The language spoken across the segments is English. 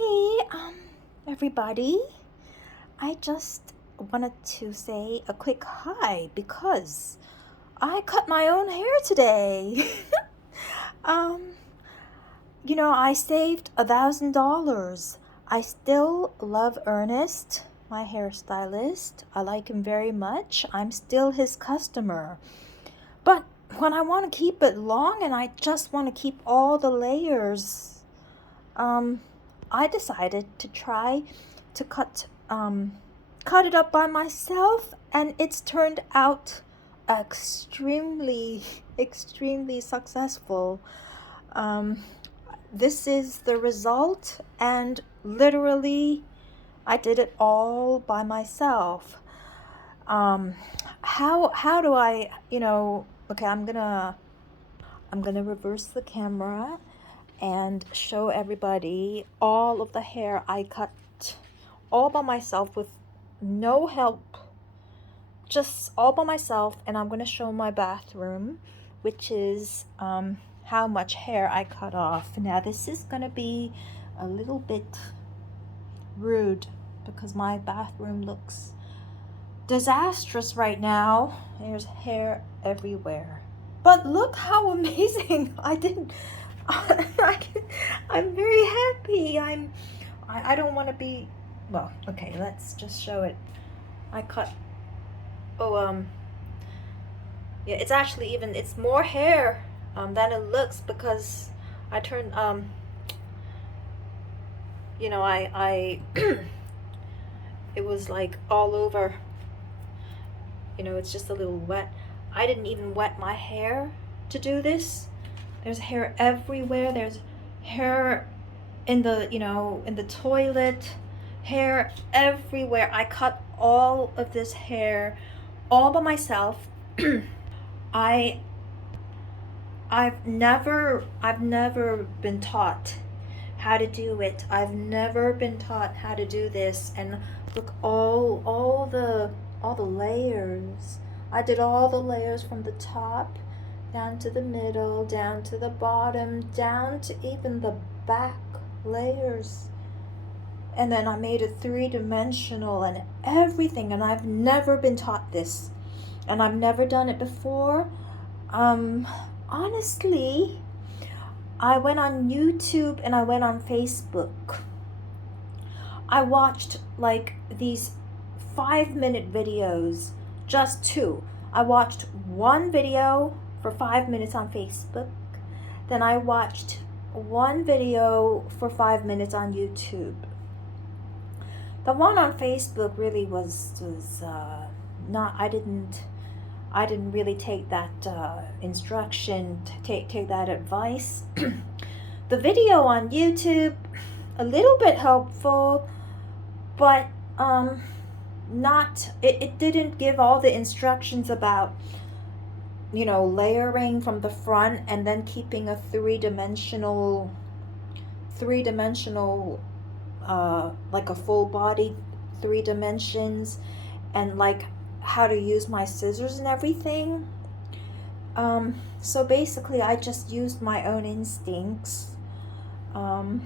Hey, everybody. I just wanted to say a quick hi because I cut my own hair today. um, I saved $1,000. I still love Ernest, my hairstylist. I like him very much. I'm still his customer. But when I want to keep it long and I just want to keep all the layers, I decided to try to cut it up by myself, and it's turned out extremely extremely successful. Um, this is the result, and literally I did it all by myself. Um, how do I, okay, I'm gonna reverse the camera and show everybody all of the hair I cut all by myself with no help, just all by myself. And I'm going to show my bathroom, which is how much hair I cut off. Now this is going to be a little bit rude because my bathroom looks disastrous right now. There's hair everywhere, but look how amazing I did. I'm very happy. I don't want to be, well, okay, let's just show it. I cut, oh, yeah, it's actually it's more hair than it looks because I turned, I it was like all over, it's just a little wet. I didn't even wet my hair to do this. There's hair everywhere. There's hair in the toilet, hair everywhere. I cut all of this hair all by myself. I I've never been taught how to do it. I've never been taught how to do this. And look, all the layers. I did all the layers from the top down to the middle, down to the bottom, down to even the back layers. And then I made it three-dimensional and everything. And I've never been taught this. And I've never done it before. Honestly, I went on YouTube and I went on Facebook. I watched like these 5-minute videos, just two. I watched one video for 5 minutes on Facebook. Then I watched one video for 5 minutes on YouTube. The one on Facebook really was not. I didn't really take that instruction, take that advice. The video on YouTube, a little bit helpful, but not. It didn't give all the instructions about layering from the front and then keeping a three-dimensional like a full body 3 dimensions, and like how to use my scissors and everything. So basically I just used my own instincts. Well,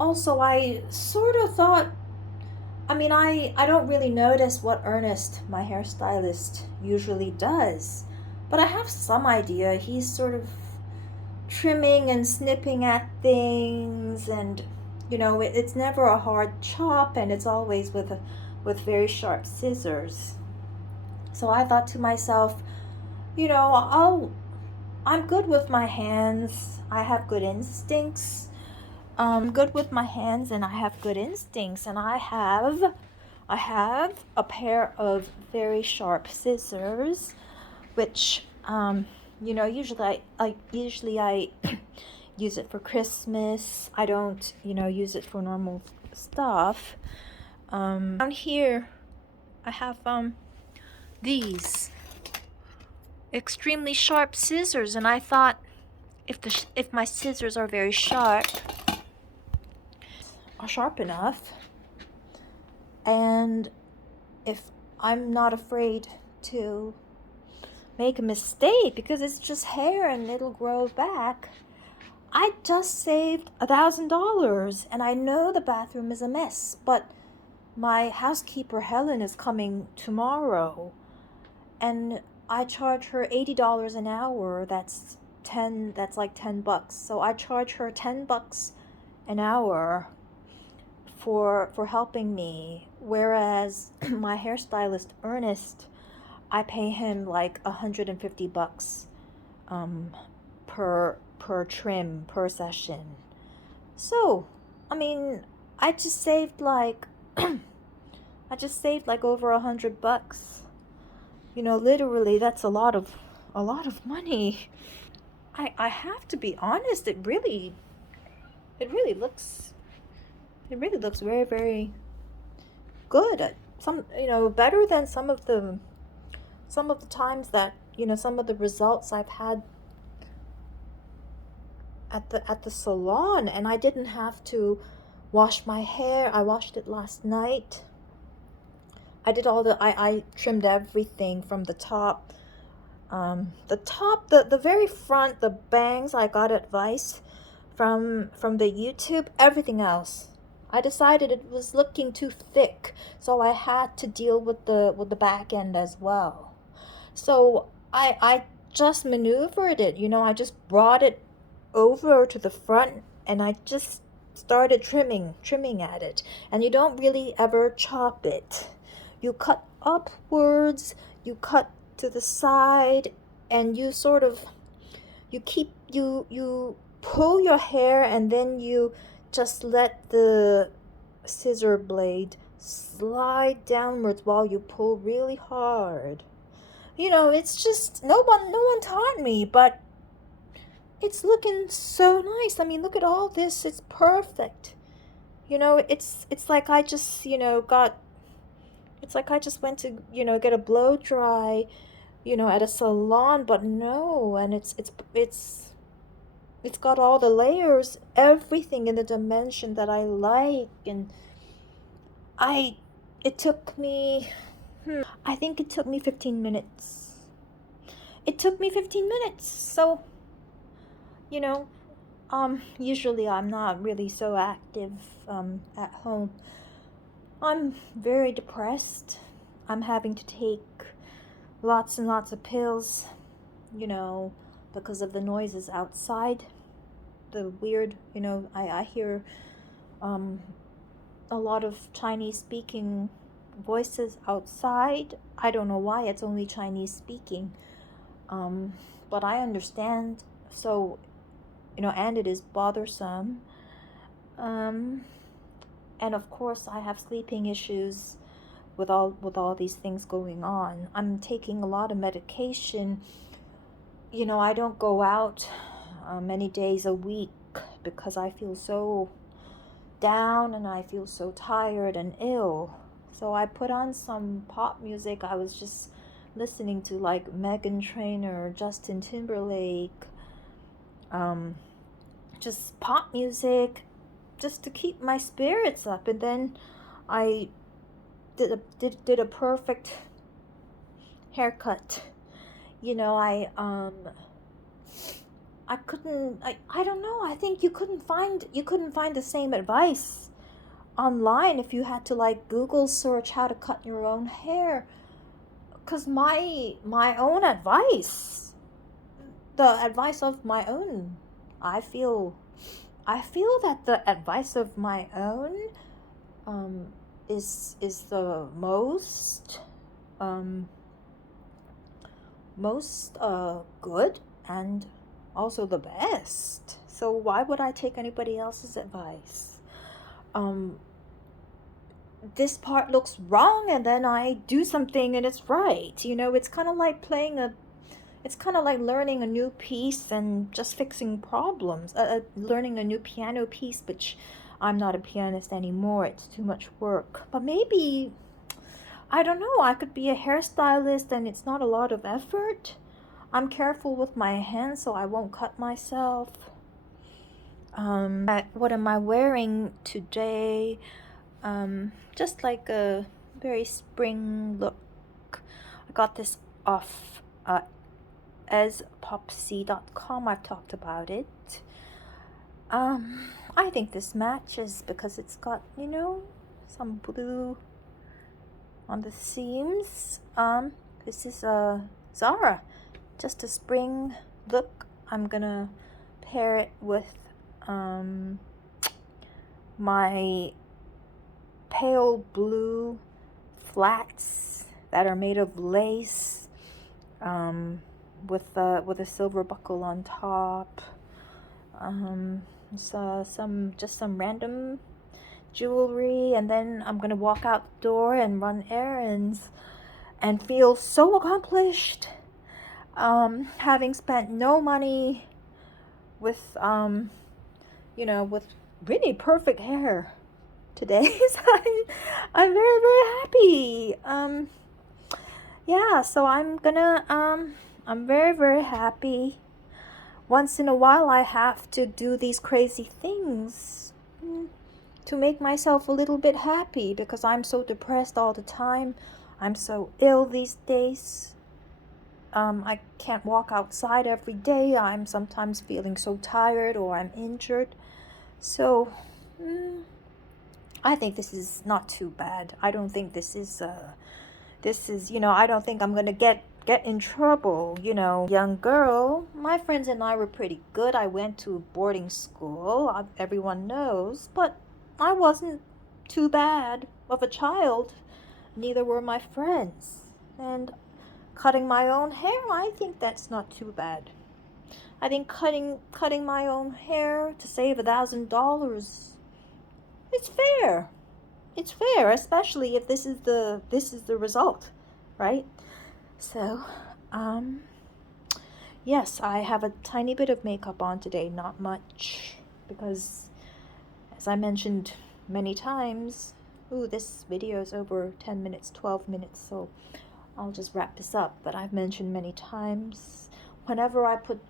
also I sort of thought, I don't really notice what Ernest, my hairstylist, usually does, but I have some idea. He's sort of trimming and snipping at things, and it's never a hard chop, and it's always with very sharp scissors. So I thought to myself, I'm good with my hands. I have good instincts. Good with my hands, and I have good instincts, and I have a pair of very sharp scissors, which usually I use it for Christmas. I don't use it for normal stuff. Down here I have these extremely sharp scissors, and I thought if my scissors are very sharp enough, and if I'm not afraid to make a mistake because it's just hair and it'll grow back, I just saved $1,000, and I know the bathroom is a mess, but my housekeeper Helen is coming tomorrow, and I charge her $80 an hour. That's like $10. So I charge her $10 an hour for helping me, whereas my hairstylist Ernest, I pay him like $150 um per trim per session. So, I mean, I just saved like over $100. Literally, that's a lot of money. I have to be honest. It really looks very, very good. Better than some of the times that some of the results I've had at the salon, and I didn't have to wash my hair. I washed it last night. I trimmed everything from the top. The very front, the bangs, I got advice from the YouTube. Everything else, I decided it was looking too thick, so I had to deal with the back end as well. So I just maneuvered it. I just brought it over to the front, and I just started trimming at it. And you don't really ever chop it. You cut upwards, you cut to the side, and you sort of you pull your hair, and then you just let the scissor blade slide downwards while you pull really hard. It's just no one taught me, but it's looking so nice. I mean, look at all this. It's perfect. It's like I just, it's like I just went to, get a blow dry, at a salon, but no, and it's got all the layers, everything in the dimension that I like, and I it took me I think it took me 15 minutes. It took me 15 minutes. So, you know, usually I'm not really so active at home. I'm very depressed. I'm having to take lots and lots of pills, because of the noises outside. The weird, I hear um, a lot of Chinese speaking voices outside. I don't know why it's only Chinese speaking, but I understand. So, and it is bothersome. Um, and of course, I have sleeping issues with all these things going on. I'm taking a lot of medication. I don't go out many days a week because I feel so down and I feel so tired and ill. So I put on some pop music. I was just listening to like Meghan Trainor, Justin Timberlake, just pop music, just to keep my spirits up. And then I did a perfect haircut. I couldn't. I don't know. I think you couldn't find the same advice online if you had to like Google search how to cut your own hair. Cause my own advice, the advice of my own, I feel that the advice of my own is the most good and also the best. So why would I take anybody else's advice? This part looks wrong, and then I do something and it's right. It's kind of like learning a new piece and just fixing problems. Learning a new piano piece, which I'm not a pianist anymore. It's too much work. But maybe, I don't know, I could be a hairstylist and it's not a lot of effort. I'm careful with my hands so I won't cut myself. What am I wearing today? Just like a very spring look. I got this off espopsy.com. I've talked about it. I think this matches because it's got, you know, some blue on the seams. This is Zara, just a spring look. I'm gonna pair it with my pale blue flats that are made of lace, with a silver buckle on top. So some random jewelry, and then I'm gonna walk out the door and run errands and feel so accomplished, having spent no money, with you know, with really perfect hair today. So I'm very, very happy. Yeah, so I'm very, very happy. Once in a while I have to do these crazy things, to make myself a little bit happy, because I'm so depressed all the time. I'm so ill these days. I can't walk outside every day. I'm sometimes feeling so tired, or I'm injured. So I think this is not too bad. I don't think this is you know, I don't think I'm gonna get in trouble, you know. Young girl, my friends and I were pretty good. I went to boarding school, everyone knows, but I wasn't too bad of a child. Neither were my friends. And cutting my own hair, I think that's not too bad. I think cutting my own hair to save $1,000, it's fair. It's fair, especially if this is the result, right? So, yes, I have a tiny bit of makeup on today, not much, because as I mentioned many times, this video is over 10 minutes, 12 minutes, so I'll just wrap this up. But I've mentioned many times, whenever I put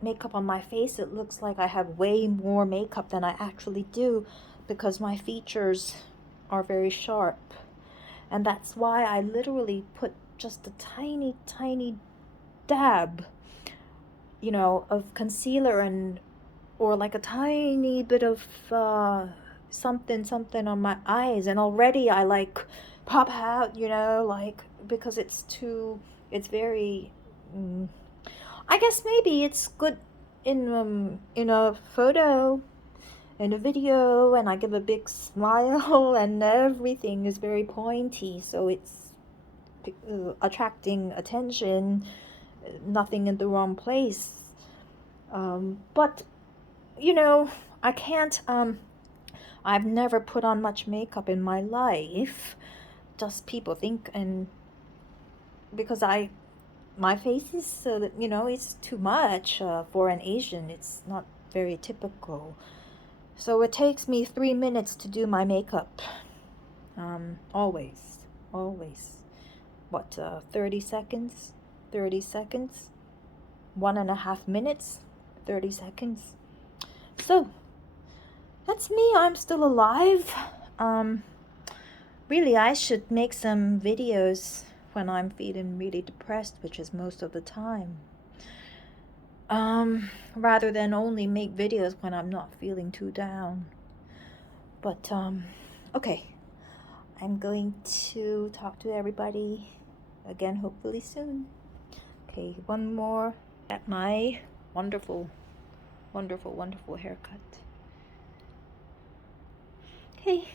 makeup on my face, it looks like I have way more makeup than I actually do, because my features are very sharp. And that's why I literally put just a tiny, tiny dab, you know, of concealer, or like a tiny bit of something on my eyes, and already I like pop out, you know, like, because it's very, I guess maybe it's good in a photo, in a video, and I give a big smile and everything is very pointy, so it's attracting attention, nothing in the wrong place. But you know, I can't, I've never put on much makeup in my life. Just people think, and because my face is, you know, it's too much for an Asian. It's not very typical. So it takes me 3 minutes to do my makeup. Always. What, 30 seconds? 30 seconds? 1.5 minutes? 30 seconds? So, that's me. I'm still alive. Really, I should make some videos when I'm feeling really depressed, which is most of the time. Rather than only make videos when I'm not feeling too down. But, okay. I'm going to talk to everybody again, hopefully soon. Okay, one more at my wonderful, wonderful, wonderful haircut. Okay,